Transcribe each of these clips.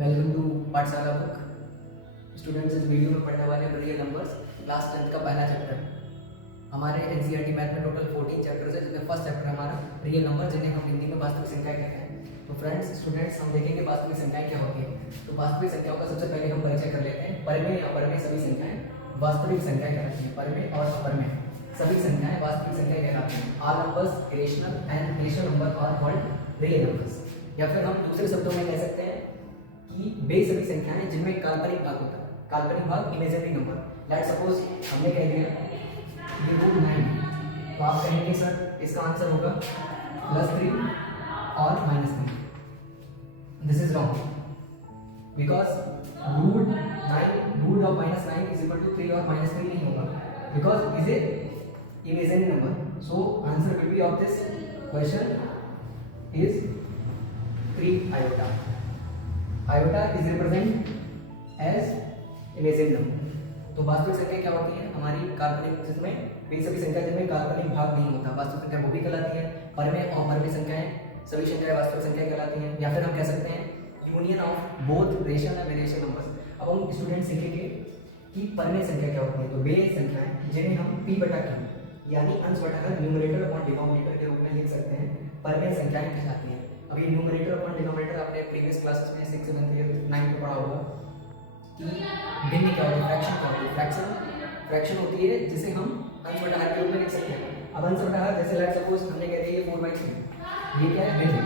Welcome to पाठशाला book. Students, इस video में पढ़ने वाले रियल नंबर्स क्लास 10th का पहला चैप्टर। हमारे एनसीईआरटी मैथ में टोटल 14 चैप्टर्स है, जिसमें फर्स्ट चैप्टर हमारा रियल नंबर, जिन्हें हम हिंदी में वास्तविक संख्या कहते हैं। तो फ्रेंड्स, स्टूडेंट्स, हम देखेंगे वास्तविक संख्याएं क्या होती हैं। तो वास्तविक संख्याओं का सबसे पहले हम परिचय कर लेते हैं। परमेय और अपरमेय सभी संख्याएं वास्तविक संख्याएं कहलाती हैं। परमेय और अपरमेय सभी संख्याएं वास्तविक संख्याएं कहलाती हैं। All numbers irrational and rational number are called real numbers. या फिर हम दूसरे शब्दों में कह सकते हैं कि वे सभी संख्याएं जिनमें काल्पनिक भाग होता है। काल्पनिक भाग इमेजिनरी नंबर। लेट्स सपोज हमने कह दिया ये रूट 9, तो आप कहेंगे सर इसका आंसर होगा +3 और -3। This is wrong because root of -9 is equal to 3 और -3 नहीं होगा, because is a imaginary number. So answer will be of this question is 3 iota. Iota is represent as imaginary number. तो वास्तविक संख्या क्या होती है? हमारी काल्पनिक, जिसमें वे सभी संख्या जिनमें काल्पनिक भाग नहीं होता, वास्तविक संख्या वो भी कहलाती है। परमेय और अपरमेय संख्याएं सभी संख्याएं वास्तविक संख्या कहलाती हैं। या फिर हम कह सकते हैं union of both rational and irrational numbers. अब हम स्टूडेंट सीखेंगे कि परमेय संख्या क्या होती है। तो वे संख्याएं जिन्हें हम p/q यानी अंश बटाकर न्यूमरेटर अपॉन डिनोमिनेटर के रूप में लिख सकते हैं, परमेय संख्याएं कहलाती हैं। अभी न्यूमरेटर अपॉन डिनोमिनेटर आपने प्रीवियस क्लासेस में 6, 7, 8, 9 में पढ़ा होगा कि भिन्न क्या होती है, फ्रैक्शन क्या होती है। फ्रैक्शन होती है जिसे हम अंश बटा हर के रूप में लिख सकते हैं। अब अंश बटा हर, जैसे लेट्स सपोज हमने कह दिया ये 4/3, ये क्या है भिन्न,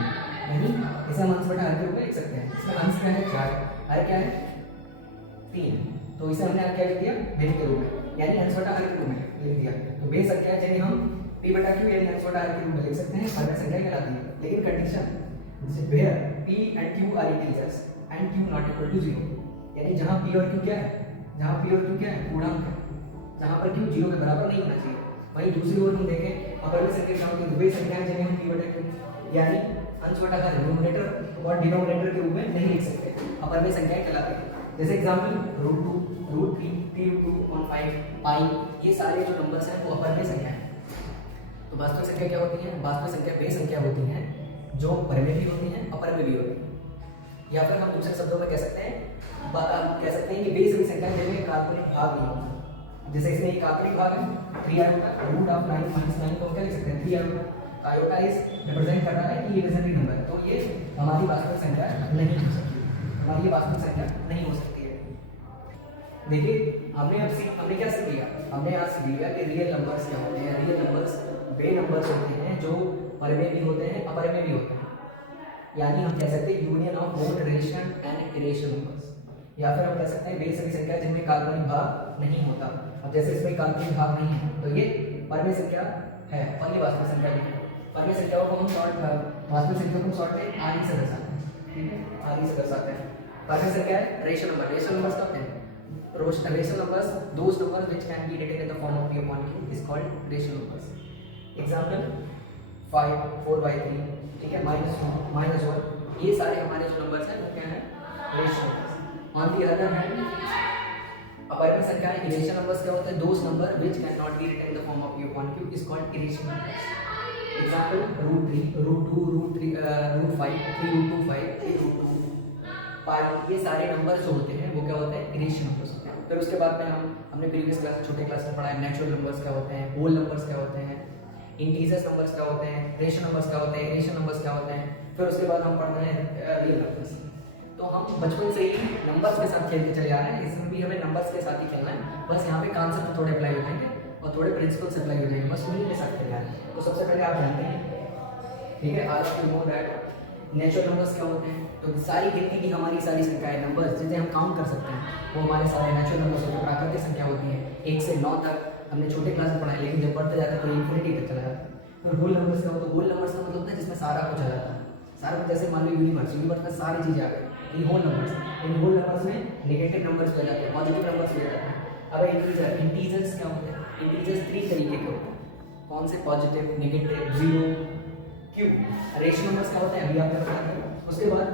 यानी इसे हम अंश बटा हर के रूप में लिख सकते हैं। इसमें अंश क्या है 4, हर क्या है 3, तो इसे हमने क्या लिख दिया भिन्न के रूप में, यानी अंश बटा हर के रूप में लिख दिया। तो वे संख्या जिन्हें हम p/q यानी अंश बटा हर के रूप में लिख सकते हैं, परमेय संख्या कहलाती है। लेकिन condition where p and q are integers and q not equal to 0, यानी जहां p और q क्या है, जहां p और q क्या है पूर्णांक है, जहां पर q 0 के बराबर नहीं होना चाहिए। वहीं दूसरी ओर हम देखें अपरमेय संख्या क्या होती है, वे संख्याएं जिन्हें हम p/q यानी अंश बटा हर न्यूमरेटर और डिनोमिनेटर के रूप में नहीं लिख सकते, अपरमेय संख्याएं कहलाती हैं। जैसे एग्जांपल √2, √3, 3√2/5, पाई, ये सारे जो नंबर्स हैं वो अपरमेय संख्या हैं। तो वास्तविक संख्या क्या होती है? वास्तविक संख्या वे संख्या होती हैं जो परमेय भी होती हैं, अपरमेय भी होती हैं। या फिर हम दूसरे शब्दों में कह सकते हैं कि वे सभी संख्याएं जिनमें काल्पनिक भाग नहीं होता। जैसे इसमें एक काल्पनिक भाग है 3 iota, √9 - 9 को हम क्या लिख सकते हैं 3 iota। iota इज रिप्रेजेंट कर रहा है कि इमेजिनरी नंबर है, तो ये हमारी वास्तविक संख्या नहीं हो सकती, हमारी ये वास्तविक संख्या नहीं हो सकती है। देखिए हमने क्या सीख लिया? हमने आज सीख लिया कि रियल नंबर्स क्या होते हैं। रियल नंबर्स वे नंबर्स होते हैं जो परमेय भी होते हैं, अपरमेय भी होते हैं, यानी हम कह सकते हैं union of both rational and irrational numbers. या फिर हम कह सकते हैं वे सभी संख्या जिनमें काल्पनिक भाग नहीं होता। अब जैसे इसमें काल्पनिक भाग नहीं है तो ये परमेय संख्या है और ये वास्तविक संख्या भी है। परमेय संख्याओं को हम वास्तविक संख्याओं को शॉर्ट में आर से दर्शाते हैं, ठीक है, आर से दर्शाते हैं। परमेय संख्या है रेशनल नंबर। रेशनल नंबर्स क्या होते हैं? Rational numbers those numbers which can be written in the form of p/q is called rational numbers. Example 5, 4/3, ठीक है, -2, -1, ये सारे हमारे जो नंबर्स हैं वो क्या है rational numbers. On the other hand अपरमेय संख्याएं इरेशनल नंबर्स क्या होते हैं? Those number which can not be written in the form of p/q is called irrational numbers. Example √3, √2, √3, √5, 3√25, 3√2, pi, ये सारे नंबर जो होते हैं वो क्या होते हैं इरेशनल नंबर्स होते हैं। फिर उसके बाद में हमने प्रीवियस क्लास छोटे क्लास में पढ़ा है नेचुरल नंबर्स क्या होते हैं, होल नंबर्स क्या होते हैं, इंटीजर्स नंबर्स क्या होते हैं, रेशनल नंबर्स क्या होते हैं, इरेशनल नंबर्स क्या होते हैं। फिर उसके बाद हम पढ़ रहे हैं रियल नंबर्स। तो हम बचपन से ही नंबर्स के साथ खेलते चले आ रहे हैं, इसमें भी हमें नंबर्स के साथ ही खेलना है। बस यहाँ पे कॉन्सेप्ट थोड़े अप्लाई हो जाएंगे और थोड़े प्रिंसिपल्स अप्लाई हो जाएंगे, बस उन्हीं के साथ खेलना है। तो सबसे पहले आप जानते हैं, ठीक है, आज आप नो दैट नेचुरल नंबर्स क्या होते हैं। तो सारी गिनती की हमारी सारी संख्याएं नंबर्स जिसे हम काउंट कर सकते हैं वो हमारे सारे नेचुरल नंबर्स होते हैं, प्राकृतिक संख्या होती हैं। 1 से 9 तक हमने छोटे क्लास में पढ़ा है, लेकिन जब बढ़ते जाते हैं तो इन्फिनिटी तक चला जाता है। फिर होल नंबर्स का होता है, होल नंबर्स का मतलब होता है जिसमें सारा कुछ आ जाता है, सारा कुछ। जैसे मान लो यूनिवर्स में सारी चीजें आ गई, ये होल नंबर्स। इन होल नंबर्स में नेगेटिव नंबर्स भी आ जाते हैं, पॉजिटिव नंबर्स भी आ जाते हैं। अब इंटीजर्स क्या होते हैं? इंटीजर्स 3 तरीके के होते हैं। कौन से? Positive, negative, 0, q। Rational numbers क्या होते हैं अभी आपको बता दिया। उसके बाद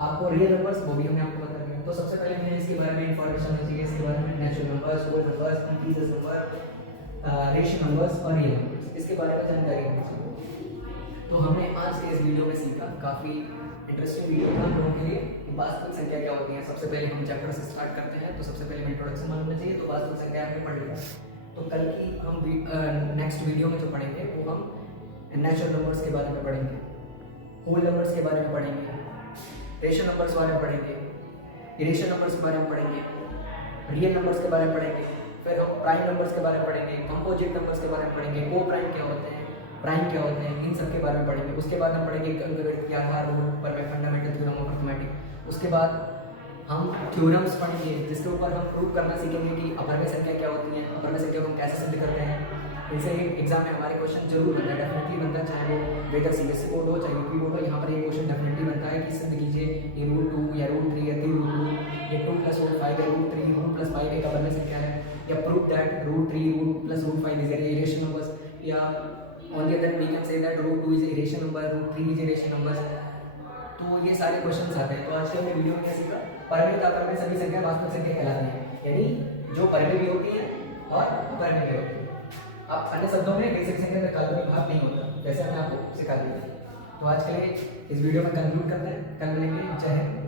आपको रियल नंबर्स वो भी हमने आपको बता दिया। तो सबसे पहले हमें इसके बारे में इंफॉर्मेशन चाहिए, इसके बारे में natural numbers, whole numbers, integers number, rational numbers और रियल नंबर्स, इसके बारे में जानकारी होनी चाहिए। तो हमने आज के इस वीडियो में सीखा, काफ़ी इंटरेस्टिंग वीडियो था हम लोगों के लिए। वास्तविक संख्या क्या होती है। सबसे पहले हम चैप्टर से स्टार्ट करते हैं, तो सबसे पहले में इंट्रोडक्शन मालूम होना चाहिए। तो वास्तविक संख्या हमने पढ़ लिया, तो कल की हम नेक्स्ट वीडियो में जो पढ़ेंगे वो हम नेचुरल नंबर्स के बारे में पढ़ेंगे, होल नंबर्स के बारे में पढ़ेंगे, रेशनल नंबर्स के बारे में पढ़ेंगे, इरेशनल नंबर्स के बारे में पढ़ेंगे, रियल नंबर्स के बारे में पढ़ेंगे, फिर हम प्राइम नंबर्स के बारे में पढ़ेंगे, कंपोजिट नंबर्स के बारे में पढ़ेंगे, को प्राइम क्या होते हैं, प्राइम क्या होते हैं, इन सब के बारे में पढ़ेंगे। उसके बाद हम पढ़ेंगे अंकगणित के आधार पर फंडामेंटल थ्योरम ऑफ अरिथमेटिक। उसके बाद हम थ्योरम्स पढ़ेंगे जिसके ऊपर हम प्रूव करना सीखेंगे कि अपरमेय संख्या क्या होती है, अपरमेय संख्या को हम कैसे सिद्ध करते हैं। इनसे एग्जाम में हमारे क्वेश्चन जरूर बनता है, डेफिनेटली बनता है, चाहे वो वेदर सीबीएसई बोर्ड हो चाहे यूपी बोर्ड हो। यहाँ पर ये क्वेश्चन डेफिनेटली बनता है कि सिद्ध कीजिए ये √2 या √3 या 3√2 ये 2 + √5 या √3 2 + 5 एक अपरमेय संख्या है, या prove that √3 + √5 is irrational numbers, या on the other we can say that √2 is irrational number, √3 is irrational number. तो ये सारे क्वेश्चन्स आते हैं। तो आज के हमने वीडियो में क्या सीखा, परमेय अपरमेय सभी संख्या वास्तविक संख्या कहलाती है, यानी जो परमेय भी होती है और अपरमेय भी होती है। आप अन्य शब्दों में बेसिक संख्या का काल्पनिक भाग नहीं होता, जैसे हमने आपको सिखा दिया। तो आज के लिए इस वीडियो में कंक्लूड करते हैं, कल मिलेंगे, जय हिंद।